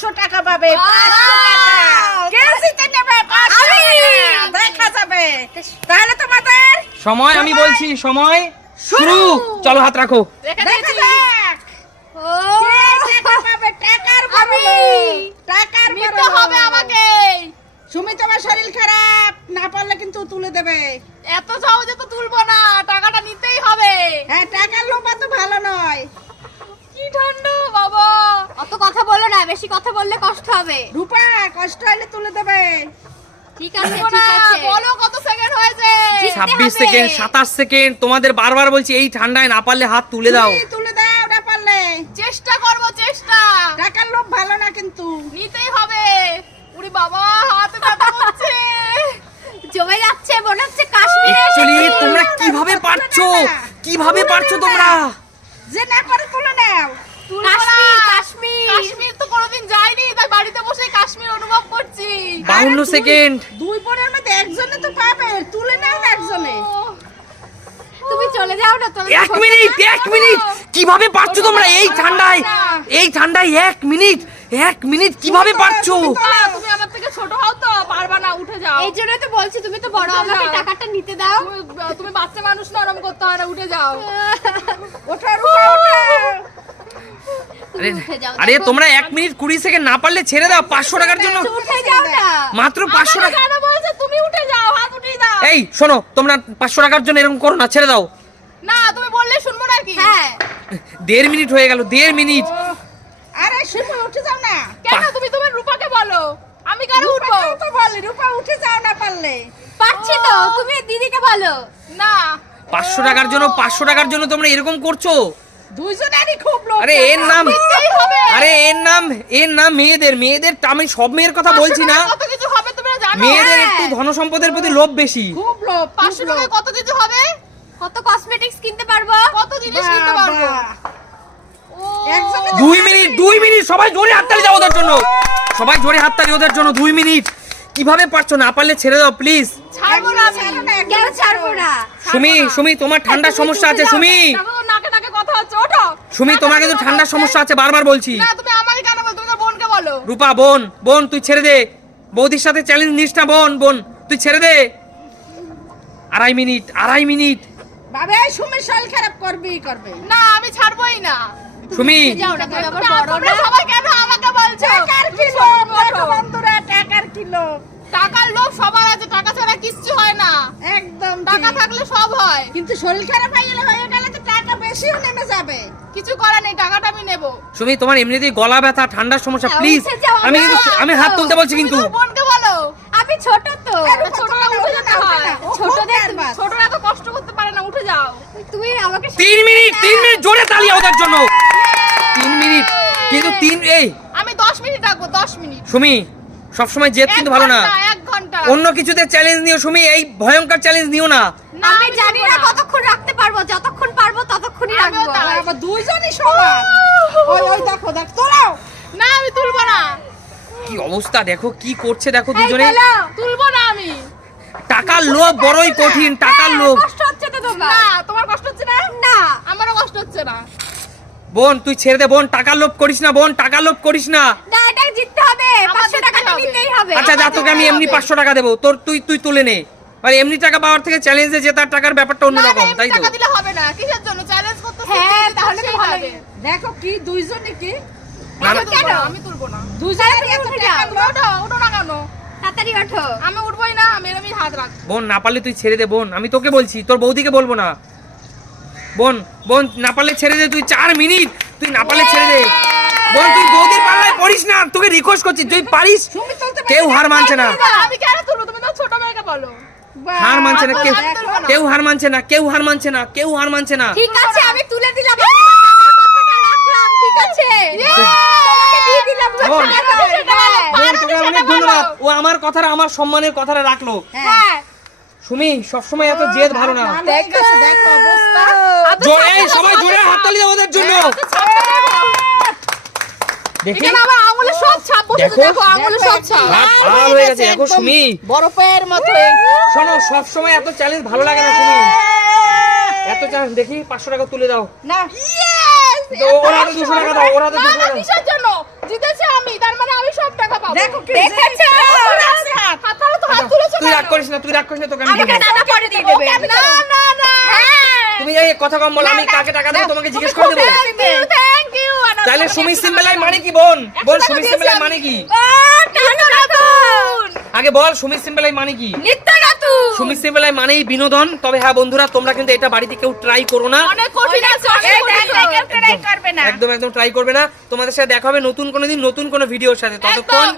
পাঁচশো টাকা পাবে পাঁচশো টাকা। কে জিতে নেবে দেখা যাবে। তাহলে তোমাদের সময় আমি বলছি সময় শুরু। চলো হাত রাখো। রেখে দেখা দিয়েছি। যাক। ও। কে টাকা পাবে টাকার আমি। বড় টাকার নিতে বড় হবে আমাকে। সুমি তোমার শরীর খারাপ। না পারলে কিন্তু তুলে দেবে। এত সহজে তো তুলবো না। টাকাটা নিতেই হবে। হ্যাঁ টাকার লোভা তো ভালো নয় কি ঠান্ডা বাবা অত কথা বলো না বেশি কথা বললে কষ্ট হবে। রূপা কষ্ট হলে তুলে দেবে। ঠিক আছে ঠিক আছে। বলো কত সেকেন্ড হয়েছে? জিততে ছাব্বিশ হবে। সেকেন্ড সাতাশ সেকেন্ড তোমাদের বারবার বলছি এই ঠান্ডায় না পারলে হাত তুলে দাও। তুলে দাও না পারলে। চেষ্টা করব চেষ্টা। টাকার লোভ ভালো না কিন্তু। নিতেই হবে। উড়ি বাবা হাতে ব্যথা করছে। জমে যাচ্ছে মনে হচ্ছে কাশ্মীরে পড়েছি। তোমরা কীভাবে পারছ? কীভাবে পারছ তোমরা? যে না করে তুলে নাও। তুলবো না। কাশ্মীর, কাশ্মীর। কাশ্মীর তো কোনোদিন যাইনি তাই বাড়িতে বসে কাশ্মীর অনুভব করছি। বাউন্ন আরে দুই- সেকেন্ড। দুই বোনের মধ্যে একজনে তো পাবে তুলে নাও না একজনে। তুমি চলে যাও না তুমি এক মিনিট এক মিনিট। কীভাবে পারছ তোমরা এই ঠান্ডায়? এই ঠান্ডায় এক মিনিট এক মিনিট কীভাবে পারছ? তুমি আমার থেকে ছোট হও তো পারবা না উঠে যাও। এই জন্য তো বলছি তুমি তো বড় আমাকে টাকাটা নিতে দাও। তুমি তুমি বাচ্চা মানুষ নরম করতে হয় না উঠে যাও। ওঠো রূপা ওঠো আরে আরে তোমরা এক মিনিট কুড়ি সেকেন্ড না পারলে ছেড়ে দাও পাঁচশো টাকার জন্য। উঠে যাও না। মাত্র পাঁচশো টাকা তুমি উঠে যাও হাত উঠিয়ে দাও। এই শোনো তোমরা পাঁচশো টাকার জন্য এরকম করো না ছেড়ে দাও। না তুমি বললে শুনব নাকি? হ্যাঁ। দেড় মিনিট হয়ে গেল দেড় মিনিট। আরে সুমি উঠে যাও না। কেন? তুমি তোমার রূপাকে বলো। আমি কেন উঠবো? তো বলি রূপা উঠে যাও না পারলে। পারছি তো তুমি দিদিকে বলো। না। পাঁচশো টাকার জন্য পাঁচশো টাকার জন্য তোমরা এরকম করছ? দুইজনেরই খুব লোভ আরে এর নাম আরে এর নাম এর নাম মেয়েদের। মেয়েদের আমি সব মেয়ের কথা বলছি না। কত কিছু হবে তুমি জানো? মেয়েদের হ্যাঁ। একটু ধন সম্পদের প্রতি লোভ বেশি। খুব লোভ খুব পাঁচশো লোভ। টাকায় কত কিছু হবে? কত কসমেটিক্স কিনতে পারব? কত জিনিস কিনতে পারব? দুই মিনিট দুই মিনিট সবাই জোরে হাততালি দাও ওদের জন্য। সবাই জোরে হাততালি ওদের জন্য দুই মিনিট। কীভাবে পারছ? না পারলে ছেড়ে দাও প্লিজ ছাড়বো না আমি ছাড়ো না, একজনে কেন ছাড়বো না? সুমি সুমি তোমার ঠান্ডার সমস্যা আছে সুমি দেখো নাকে নাকে কথা হচ্ছে ওঠো সুমি তোমার কিন্তু ঠান্ডার সমস্যা আছে বারবার বলছি। না তুমি আমাকে কেন বলো? তুমি তো বোনকে বলো। রূপা বোন বোন তুই ছেড়ে দে। বৌদির সাথে চ্যালেঞ্জ নিস না বোন বোন তুই ছেড়ে দে। আড়াই মিনিট আড়াই মিনিট। বাবা শরীর খারাপ করবেই করবে। না আমি ছাড়বোই না। সুমি। তোমরা সবাই কেন আমাকে বলছো? টাকার কিলো বন্ধুরা টাকার কিলো টাকার লোভ সবার আছে টাকা ছাড়া কিচ্ছু হয় না। একদম টাকা থাকলে সব হয়। কিন্তু শরীর খারাপ হয়ে গেলে হয়ে গেলে তো বেশিও নেমে যাবে। কিছু করার নেই টাকাটা আমি নেব। সুমি তোমার এমনিতেই গলা ব্যথা ঠান্ডার সমস্যা হ্যাঁ, প্লিজ আমি আমি হাত তুলতে বলছি কিন্তু। বোনকে বলো আমি ছোট তো। ছোটরা উঠে যেতে হয়। ছোটদের ছোটরা তো কষ্ট করতে পারে না উঠে যাও। তুমি আমাকে তিন মিনিট তিন মিনিট জোরে তালিয়া ওদের জন্য। তিন মিনিট। কিন্তু তিন এই। আমি দশ মিনিট রাখব দশ মিনিট। সুমি সবসময় জেদ কিন্তু ভালো না। ঘণ্টা, এক ঘণ্টা। অন্য কিছুতে চ্যালেঞ্জ নিও সুমি এই ভয়ঙ্কর চ্যালেঞ্জ নিও না। আমি জানি না। কতক্ষণ রাখতে পারব যতক্ষণ আবার দুইজনই সমান। ওই ওই দেখো দেখ তোলাও। না আমি তুলবো না। কি অবস্থা দেখো কি করছে দেখো দুজনে। তুলবো না আমি। টাকার লোভ বড়ই কঠিন টাকার লোভ। কষ্ট হচ্ছে তো তোমার। না তোমার কষ্ট হচ্ছে না? না আমারও কষ্ট হচ্ছে না। বোন তুই ছেড়ে দে বোন টাকার লোভ করিস না বোন টাকার লোভ করিস না। না এটা জিততে হবে আমার পাঁচশো জিততে টাকাটা হবে। নিতেই হবে। আচ্ছা যা তোকে আমি এমনি পাঁচশো টাকা দেবো। তোর তুই তুই তুলে নে। আর এমনি টাকা পাওয়ার থেকে চ্যালেঞ্জে জেতার টাকার ব্যাপারটা অন্যরকম তাই তো? টাকা দিলে হবে না কিসের হ্যাঁ, তাহলে তো ভালোই। দেখো কি দুইজনই কি? না, না। কেন? আমি তুলবো না। দুইজনের এত উঠে টাকার যাও। লোভ। ওঠো ওঠো না কেন? তাড়াতাড়ি ওঠো। আমি উঠবোই না আমি এরমই হাত রাখব বোন না পারলে তুই ছেড়ে দে বোন। আমি তোকে বলছি তোর বৌদিকে বলব না। বোন বোন না পারলে ছেড়ে দে তুই চার মিনিট। তুই না পারলে ছেড়ে দে। বোন তুই বৌদির পাল্লায় পড়িস না তোকে রিকোয়েস্ট করছি। তুই পারিস? কেউ হার মানছে না। আমি কেন তুলবো? তুমি তো ছোট মেয়েকে বলো। হার মানছে না কেউ আমি তুলবো না। কেউ হার মানছে না কেউ হার মানছে না কেউ হার মানছে না। ঠিক আছে আমি তুলে দিলাম। ঠিক আছে। হ্যাঁ। ধন্যবাদ। ও আমার কথাটা আমার সম্মানের কথাটা রাখল। হ্যাঁ। সুমি সবসময় এত জেদ ভালো না। হয়ে জোরে সবাই জোরে হাততালি ওদের জন্য। দেখি। এখানে আঙুলে সব ছাপ বসেছে দেখো। দেখো আঙুলে সব ছাপ। লাল হয়ে গেছে এখন সুমি। বরফের মতো। শোনো সব সময় এত চ্যালেঞ্জ ভালো লাগে না সুমি। এত চ্যালেঞ্জ দেখি পাঁচশো টাকা তুলে দাও। না। ওরা তো দুশো টাকা দাও ওরা তো দুশো না না টাকা কিসের জন্য? জিতেছে আমি তার মানে দেখো কি দেখেছ? হাত। হাত তো হাত তুলেছো তুই? রাগ করিস না তুই রাগ করিস না তোকে আমি আমাকে পরে দিয়ে দেবে। না না না। তুমি এই কথা কম বলো আমি কাকে টাকা দেবো তোমাকে জিজ্ঞেস করে দেবো? সুমি সিম্বেলাই মানে কি বোন? বল সুমি সিম্বেলাই মানে কি? আগে বল সুমি সিম্বেলাই মানে কি? সুমি সিম্বেলাই মানেই বিনোদন। তবে হ্যাঁ বন্ধুরা তোমরা কিন্তু এটা বাড়িতে কেউ ট্রাই করো না। একদম একদম ট্রাই করবে না। তোমাদের সাথে দেখা হবে নতুন কোনো দিন নতুন কোনো ভিডিওর সাথে। ততক্ষণ